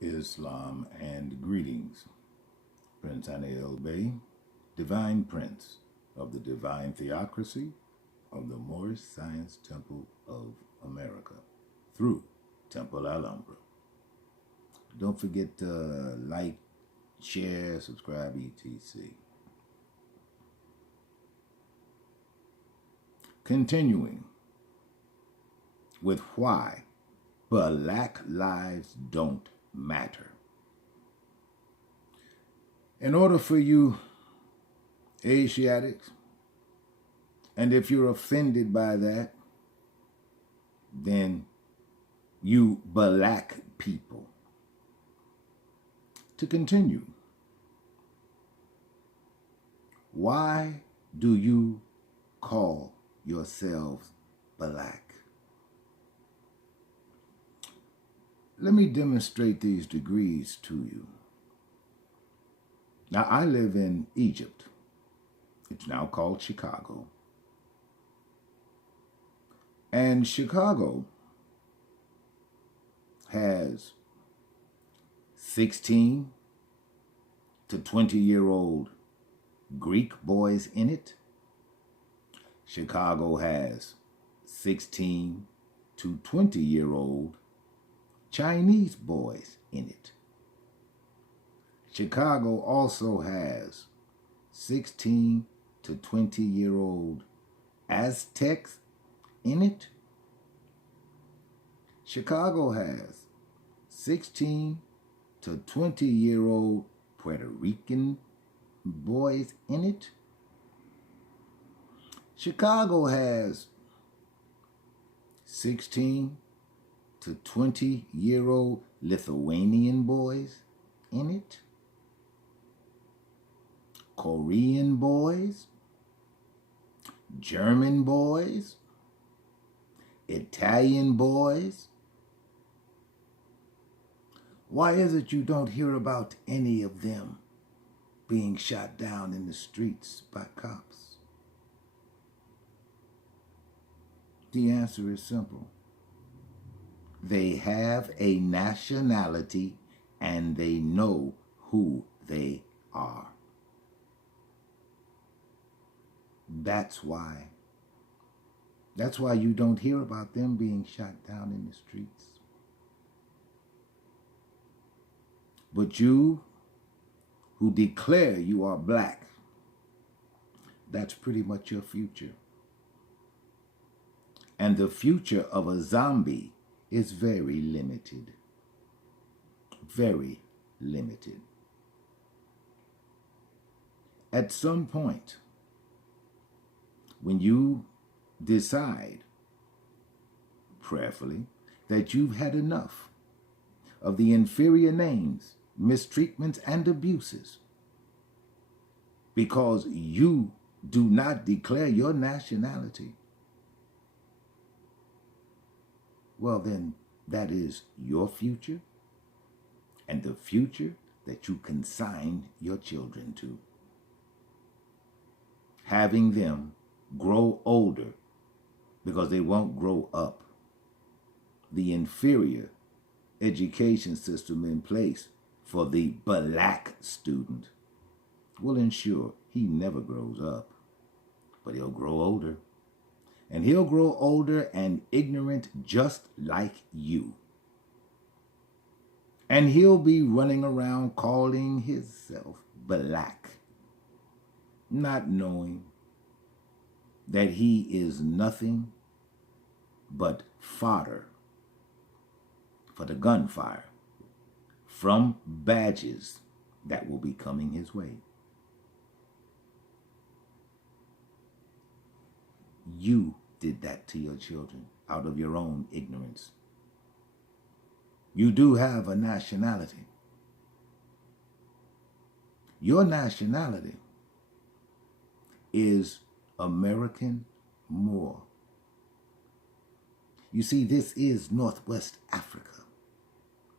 Islam and greetings. Princeanaelbey, Divine Prince of the Divine Theocracy of the Moorish Science Temple of America through Temple Alhambra. Don't forget to like, share, subscribe, etc. Continuing with why Black lives don't matter. In order for you Asiatics, and if you're offended by that, then you Black people, to continue, why do you call yourselves Black? Let me demonstrate these degrees to you. Now, I live in Egypt. It's now called Chicago. And Chicago has 16 to 20-year-old Greek boys in it. Chicago has 16 to 20-year-old Chinese boys in it. Chicago also has 16 to 20-year-old Aztecs in it. Chicago has 16 to 20-year-old Puerto Rican boys in it. Chicago has 16 to 20-year-old Lithuanian boys in it. Korean boys, German boys, Italian boys. Why is it you don't hear about any of them being shot down in the streets by cops? The answer is simple. They have a nationality and they know who they are. That's why. That's why you don't hear about them being shot down in the streets. But you who declare you are Black, that's pretty much your future. And the future of a zombie is very limited. Very limited. At some point, when you decide, prayerfully, that you've had enough of the inferior names, mistreatments, and abuses, because you do not declare your nationality, well then, that is your future and the future that you consign your children to. Having them grow older because they won't grow up. The inferior education system in place for the Black student will ensure he never grows up, but he'll grow older. And he'll grow older and ignorant just like you. And he'll be running around calling himself Black, not knowing that he is nothing but fodder for the gunfire from badges that will be coming his way. You did that to your children out of your own ignorance. You do have a nationality. Your nationality is American Moor. You see, this is Northwest Africa,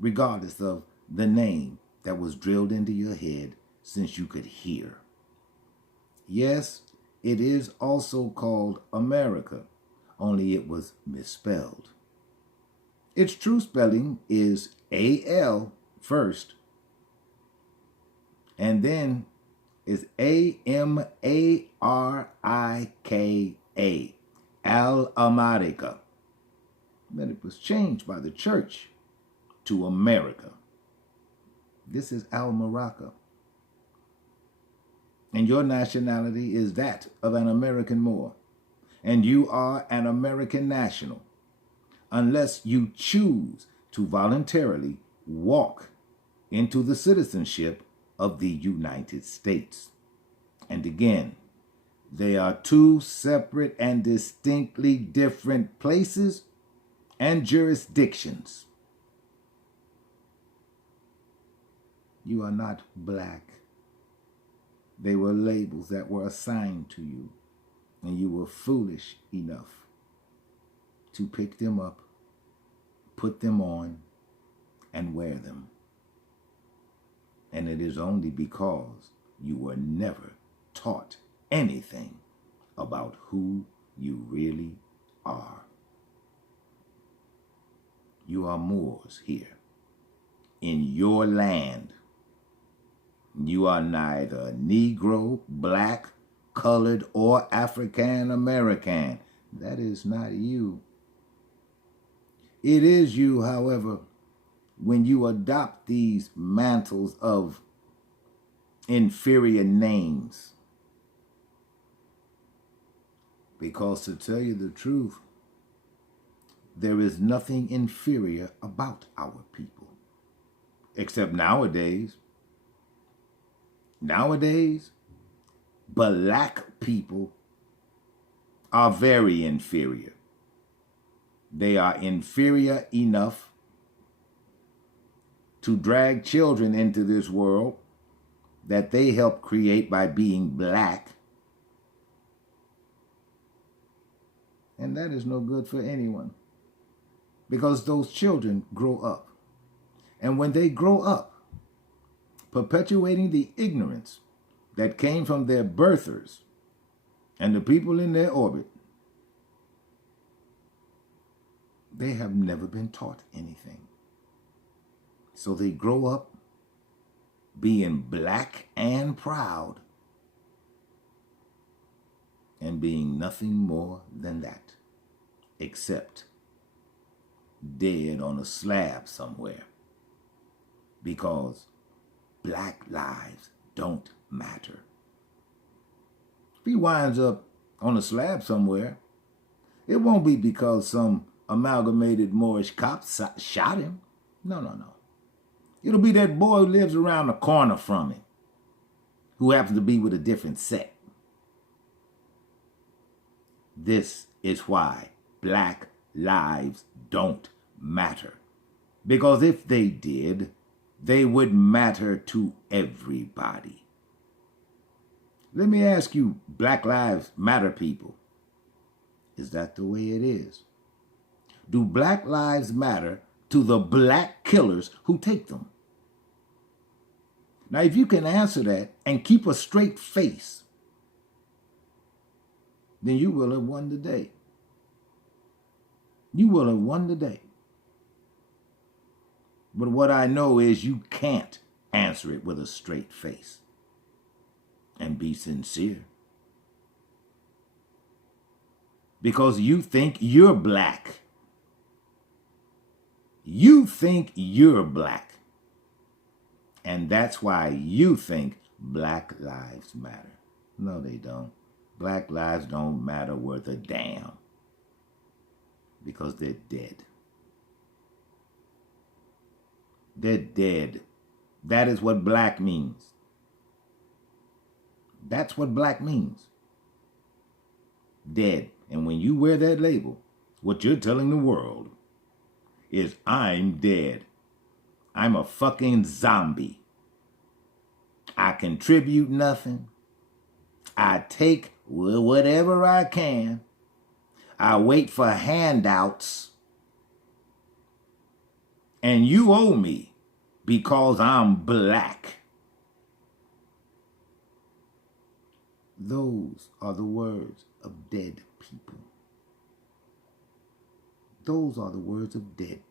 regardless of the name that was drilled into your head since you could hear. Yes, it is also called America, only it was misspelled. Its true spelling is A-L first. And then it's America, Al-America. Then it was changed by the church to America. This is Al-Morocco. And your nationality is that of an American Moor. And you are an American national, unless you choose to voluntarily walk into the citizenship of the United States. And again, they are two separate and distinctly different places and jurisdictions. You are not black. They were labels that were assigned to you, and you were foolish enough to pick them up, put them on, and wear them. And it is only because you were never taught anything about who you really are. You are Moors here, in your land. You are neither Negro, black, colored, or African American. That is not you. It is you, however, when you adopt these mantles of inferior names. Because to tell you the truth, there is nothing inferior about our people. Except nowadays. Nowadays, black people are very inferior. They are inferior enough to drag children into this world that they help create by being black. And that is no good for anyone, because those children grow up. And when they grow up, perpetuating the ignorance that came from their birthers and the people in their orbit, they have never been taught anything. So they grow up being black and proud and being nothing more than that, except dead on a slab somewhere, because black lives don't matter. If he winds up on a slab somewhere, it won't be because some amalgamated Moorish cop shot him. No. It'll be that boy who lives around the corner from him, who happens to be with a different sect. This is why black lives don't matter. Because if they did, they would matter to everybody. Let me ask you, Black Lives Matter people, is that the way it is? Do black lives matter to the black killers who take them? Now, if you can answer that and keep a straight face, then you will have won the day. You will have won the day. But what I know is you can't answer it with a straight face and be sincere. Because you think you're black. You think you're black. And that's why you think black lives matter. No, they don't. Black lives don't matter worth a damn. Because they're dead. They're dead. That is what black means. That's what black means. Dead. And when you wear that label, what you're telling the world is, I'm dead. I'm a fucking zombie. I contribute nothing. I take whatever I can. I wait for handouts. And you owe me because I'm black. Those are the words of dead people. Those are the words of dead people.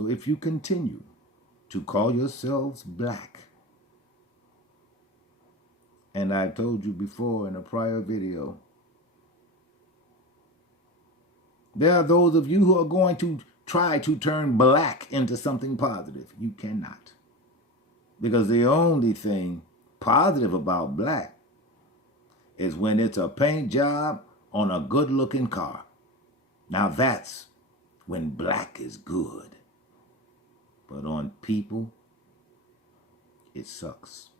So if you continue to call yourselves black, and I told you before in a prior video, there are those of you who are going to try to turn black into something positive. You cannot. Because the only thing positive about black is when it's a paint job on a good-looking car. Now that's when black is good. But on people, it sucks.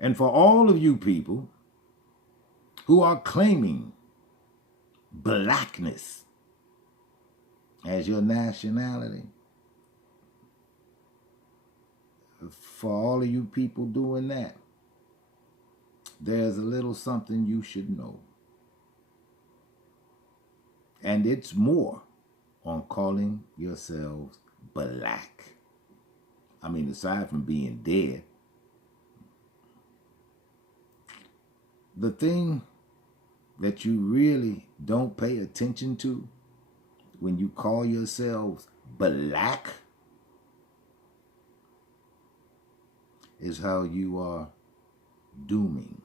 And for all of you people who are claiming blackness as your nationality, for all of you people doing that, there's a little something you should know. And it's more on calling yourselves black. I mean, aside from being dead, the thing that you really don't pay attention to when you call yourselves black is how you are dooming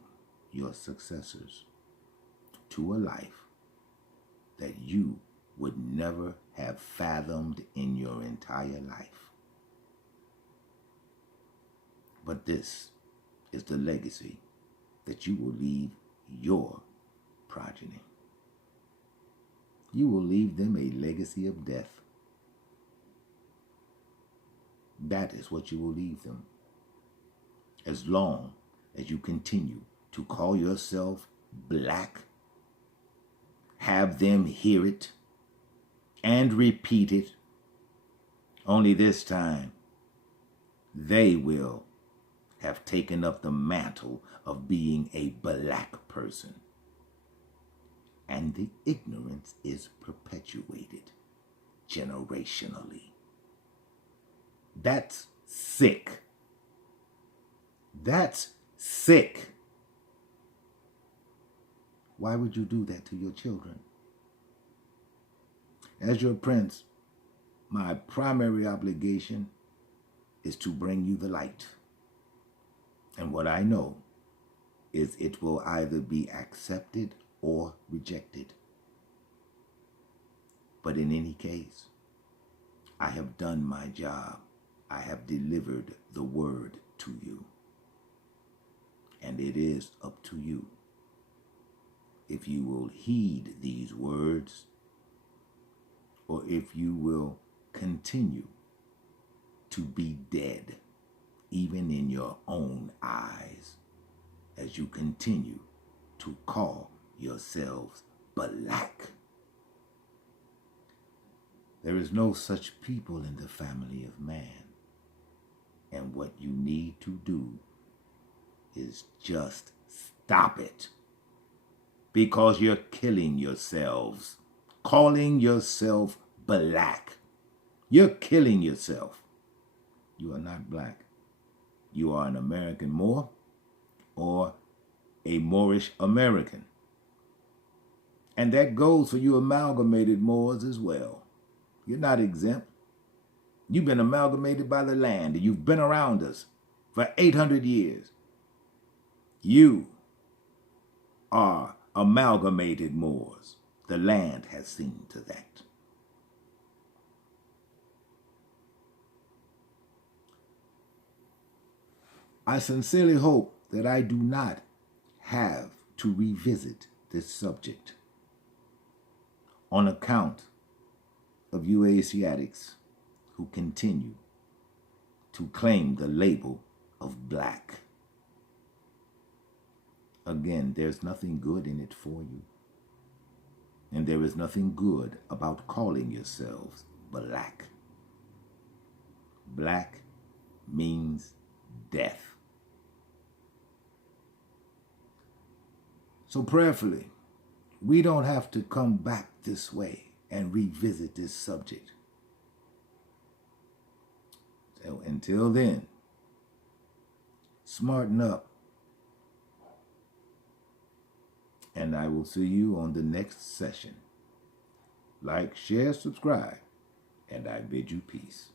your successors to a life that you would never have fathomed in your entire life. But this is the legacy that you will leave your progeny. You will leave them a legacy of death. That is what you will leave them. As long as you continue to call yourself black, have them hear it and repeat it, only this time they will have taken up the mantle of being a black person. And the ignorance is perpetuated generationally. That's sick. That's sick. Why would you do that to your children? As your prince, my primary obligation is to bring you the light. And what I know is it will either be accepted or rejected. But in any case, I have done my job. I have delivered the word to you. And it is up to you if you will heed these words or if you will continue to be dead, even in your own eyes, as you continue to call yourselves black. There is no such people in the family of man. And what you need to do is just stop it. Because you're killing yourselves. Calling yourself black. You're killing yourself. You are not black. You are an American Moor or a Moorish American. And that goes for you amalgamated Moors as well. You're not exempt. You've been amalgamated by the land. And you've been around us for 800 years. You are amalgamated Moors. The land has seen to that. I sincerely hope that I do not have to revisit this subject on account of you Asiatics who continue to claim the label of black. Again, there's nothing good in it for you. And there is nothing good about calling yourselves black. Black means death. So prayerfully, we don't have to come back this way and revisit this subject. So until then, smarten up. And I will see you on the next session. Like, share, subscribe, and I bid you peace.